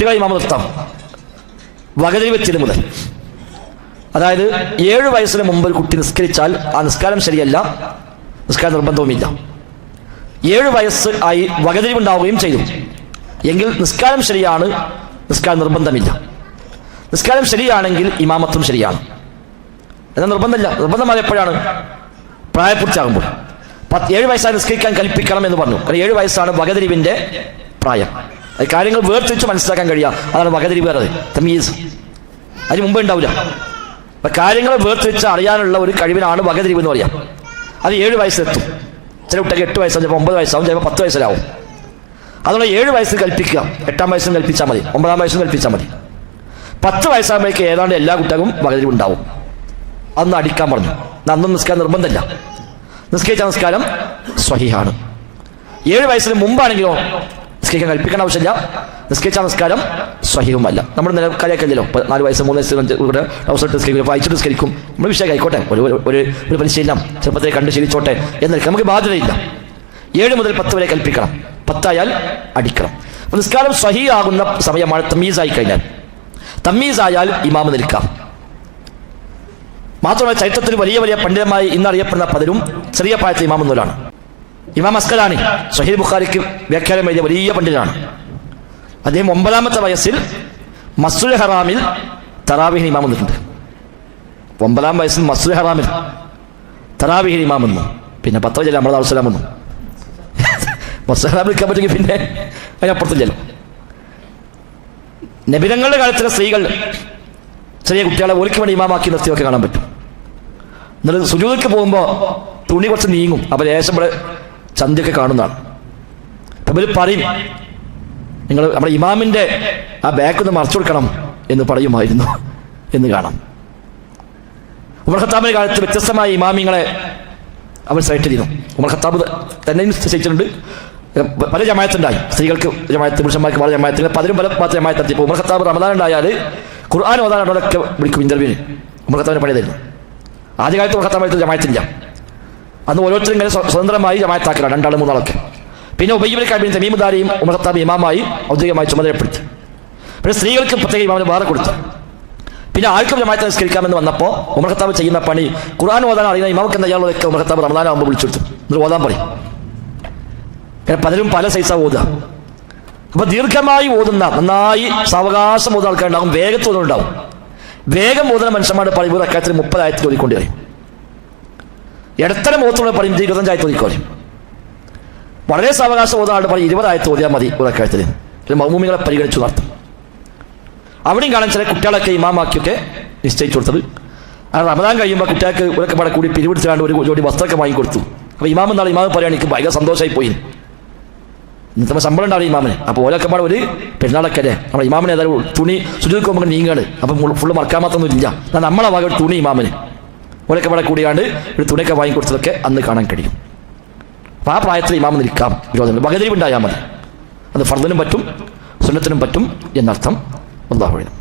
കുട്ടികളെ ഇമാമ നിർത്താം വകതിരിവ് എത്തിയത് മുതൽ. അതായത് 7 വയസ്സിന് മുമ്പ് ഒരു കുട്ടി നിസ്കരിച്ചാൽ ആ നിസ്കാരം ശരിയല്ല, നിസ്കാരം നിർബന്ധവുമില്ല. 7 വയസ്സ് ആയി വകതിരിവുണ്ടാവുകയും ചെയ്തു എങ്കിൽ നിസ്കാരം ശരിയാണ്, നിസ്കാരം നിർബന്ധമില്ല. നിസ്കാരം ശരിയാണെങ്കിൽ ഇമാമത്തും ശരിയാണ്. എന്നാൽ നിർബന്ധമില്ല. നിർബന്ധമായ എപ്പോഴാണ്? പ്രായപൂർത്തിയാകുമ്പോൾ. 7 വയസ്സായി നിസ്കരിക്കാൻ കൽപ്പിക്കണം എന്ന് പറഞ്ഞു. കാരണം 7 വയസ്സാണ് വകതിരിവിൻ്റെ പ്രായം. അത് കാര്യങ്ങൾ വേർതിരിച്ച് മനസ്സിലാക്കാൻ കഴിയുക. അതാണ് വകതിരിവ് പറയുന്നത്, തമീസ്. അതിന് മുമ്പേ ഉണ്ടാവില്ല. അപ്പം കാര്യങ്ങൾ വേർതിരിച്ച് അറിയാനുള്ള ഒരു കഴിവിനാണ് വകതിരിവ് എന്ന് പറയാം. അത് 7 വയസ്സിലെത്തും. ചില കുട്ടിക്ക് 8 വയസ്സാവും, ചിലപ്പോൾ 9 വയസ്സാവും, ചിലപ്പോൾ 10 വയസ്സിലാവും. അതുകൊണ്ട് 7 വയസ്സിൽ കൽപ്പിക്കുക. 8-ാം വയസ്സിൽ കൽപ്പിച്ചാൽ മതി, 9-ാം വയസ്സിൽ കൽപ്പിച്ചാൽ മതി. 10 വയസ്സാകുമ്പോഴേക്ക് ഏതാണ്ട് എല്ലാ കുട്ടികൾക്കും വകതിരിവ് ഉണ്ടാവും. അന്ന് അടിക്കാൻ പറഞ്ഞു. അന്നും നിസ്കാരം നിർബന്ധമില്ല. നിസ്കരിച്ച നിസ്കാരം സ്വഹീഹാണ്. 7 വയസ്സിന് മുമ്പാണെങ്കിലോ നിസ്കരിക്കാൻ കൽപ്പിക്കേണ്ട ആവശ്യമില്ല. നിസ്കരിച്ച നിസ്കാരം സ്വഹീഹുമല്ല. നമ്മൾ നിലക്കാരിയാക്കല്ലോ. 4 വയസ്സ് 3 വയസ്സ് അവസരം നിസ്കരിക്കും, വായിച്ചിട്ട് നിസ്കരിക്കും. നമ്മൾ വിഷയം ആയിക്കോട്ടെ, ഒരു പരിശീലനം ചെറുപ്പത്തിൽ കണ്ട് ശീലിച്ചോട്ടെ എന്നൊക്കെ നമുക്ക് ബാധ്യതയില്ല. 7 മുതൽ 10 വരെ കൽപ്പിക്കണം. 10 ആയാൽ അടിക്കണം. അപ്പോൾ നിസ്കാരം സ്വഹീഹാകുന്ന സമയമാണ് തമീസായി കഴിഞ്ഞാൽ. തമീസായാൽ ഇമാമ നിൽക്കാം. മാത്രമല്ല ചരിത്രത്തിൽ വലിയ വലിയ പണ്ഡിതമായി ഇന്നറിയപ്പെടുന്ന പലരും ചെറിയ പ്രായത്തിൽ ഇമാം എന്നവരാണ്. ഇമാം അസ്കലാനി സ്വഹീഹ് ബുഖാരിക്ക് വ്യാഖ്യാനം എഴുതിയ വലിയ പണ്ഡിതനാണ്. അദ്ദേഹം 9-ാമത്തെ വയസ്സിൽ മസ്ജിദുൽ ഹറാമിൽ തറാവീഹിന് ഇമാം വന്നിട്ടുണ്ട്. 9-ാം വയസ്സിൽ മസ്ജിദുൽ ഹറാമിൽ തറാവീഹിന് ഇമാം വന്നു. പിന്നെ 10 വയസ്സിൽ അമർ അലുസലാം വന്നു. മസ്ജിദുൽ ഹറാമിൽ നിൽക്കാൻ പറ്റുമെങ്കിൽ പിന്നെ അതിനപ്പുറത്തില്ലല്ലോ. നബിതങ്ങളുടെ കാലത്തിലെ സ്ത്രീകൾ ചെറിയ കുട്ടികളെ ഒലിക്ക് വേണ്ടി ഇമാമാക്കി നിർത്തിയൊക്കെ കാണാൻ പറ്റും. എന്നിട്ട് സുജൂദിക്ക് പോകുമ്പോൾ തുണി കുറച്ച് നീങ്ങും. അപ്പോൾ ലേശം ഇവിടെ ചന്തിയൊക്കെ കാണുന്നതാണ്. അപ്പം ഇവർ പറയും, നിങ്ങൾ നമ്മുടെ ഇമാമിൻ്റെ ആ ബാക്കൊന്ന് മറച്ചു കൊടുക്കണം എന്ന് പറയുമായിരുന്നു എന്ന് കാണാം. ഉമർ ഖത്താബിൻ്റെ കാലത്ത് വ്യത്യസ്തമായ ഇമാമിങ്ങളെ അവർ സെലക്ട് ചെയ്തു. ഉമർ ഖത്താബ് തന്നെ നിശ്ചയിച്ചിട്ടുണ്ട്. പല ജമായത്തുണ്ടായി. സ്ത്രീകൾക്ക് ജമായത്ത്, പുരുഷന്മാർക്ക് പല ജമായത്തുകൾ, പലരും പല ജമായത്ത്. ഇപ്പോൾ ഉമർ ഖത്താബ് റമദാൻ ഉണ്ടായാൽ ഖുർആൻ ഓതാനോടൊക്കെ വിളിക്കും ഇന്റർവ്യൂവിന്. ഉമർ ഖത്താബിന് പണിയതായിരുന്നു. ആദ്യകാലത്ത് ഉമർ ഖത്താബ് ജമായത്തില്ല. അന്ന് ഓരോരുത്തരും ഇങ്ങനെ സ്വതന്ത്രമായി ജമായത്താക്കലാണ്, 2 ആൾ 3 ആളൊക്കെ. പിന്നെ ഉബയ്യ് ഇബ്നു കഅബിനും തമീം ദാരിയും ഉമർ ഖത്താബ് ഇമാമായി ഔദ്യോഗികമായി ചുമതലപ്പെടുത്തി. പിന്നെ സ്ത്രീകൾക്ക് പ്രത്യേക ഇമാമിന് വേറെ കൊടുത്തു. പിന്നെ ആർക്കും ജമായത്ത് നിസ്കരിക്കാമെന്ന് വന്നപ്പോൾ ഉമർ ഖത്താബ് ചെയ്യുന്ന പണി, ഖുർആൻ ഓതാൻ അറിയുന്ന ഇമാമക്ക് എന്താ ഇയാളൊക്കെ ഉമർ ഖത്താബ് റമദാനാകുമ്പോൾ വിളിച്ചെടുത്തു. എന്നിട്ട് ഓതാൻ പറയും. പലരും പല സൈസാ ഓതുക. അപ്പൊ ദീർഘമായി ഓതുന്ന, നന്നായി സാവകാശം ഓതുന്ന ആൾക്കാരുണ്ടാവും, വേഗത്തിൽ ഓതുന്നുണ്ടാവും. വേഗം ഓതുന്ന മനുഷ്യന്മാരുടെ പറയുമ്പോൾ അക്കാര്യത്തിൽ 30 ആയത്തിൽ ഓതിക്കൊണ്ടേ വരും. ഇടത്തരം ഓത്തുള്ള പറയും 25 ആയത്ത് ഓതിക്കോരും. വളരെ സാവകാശം ഓതാണ്ട് പറയും 20 ആയത്ത് ഓതിയാൽ മതി ഒരു അക്കാര്യത്തിൽ. മൗമൂമികളെ പരിഗണിച്ചു നടത്തും. അവിടെയും കാണാൻ ചില കുട്ടികളൊക്കെ ഇമാമാക്കിയൊക്കെ നിശ്ചയിച്ചു കൊടുത്തത്. റമദാൻ കഴിയുമ്പോൾ കുട്ടികൾക്ക് ഇവരൊക്കെ പാടെ കൂടി പിരിവെടുത്താണ്ട് ഒരു ജോഡി വസ്ത്രമൊക്കെ വാങ്ങിക്കൊടുത്തു. അപ്പോൾ ഇമാം എന്നാണ് ഇമാമ് പറയുകയാണ്, എനിക്ക് ഭയങ്കര സന്തോഷമായി പോയി. ഇന്നത്തെ ശമ്പളം ഉണ്ടാവും ഇമാമിന്. അപ്പോൾ ഓരൊക്കെ പാടെ ഒരു പെരുന്നാളൊക്കെ അല്ലേ, നമ്മുടെ ഇമാമിന് ഏതായാലും തുണി സുജൂദിക്ക് പോകുമ്പോൾ നീങ്ങാണ്. അപ്പം ഫുള്ള് മറക്കാൻ മാത്രമൊന്നും ഇല്ല. എന്നാൽ നമ്മളെ വക ഒരു തുണി ഇമാമിന് ഓരൊക്കെ പാടെ കൂടിയാണ്ട് ഒരു തുണിയൊക്കെ വാങ്ങിക്കൊടുത്തതൊക്കെ അന്ന് കാണാൻ കഴിയും. അപ്പോൾ ആ പ്രായത്തിൽ ഇമാമ് നിൽക്കാം. വിരോധങ്ങൾ വകതിരിവുണ്ടായാൽ മതി. അത് ഫർദിനും പറ്റും സുന്നത്തിനും പറ്റും എന്നർത്ഥം. അല്ലാഹു അഅലം.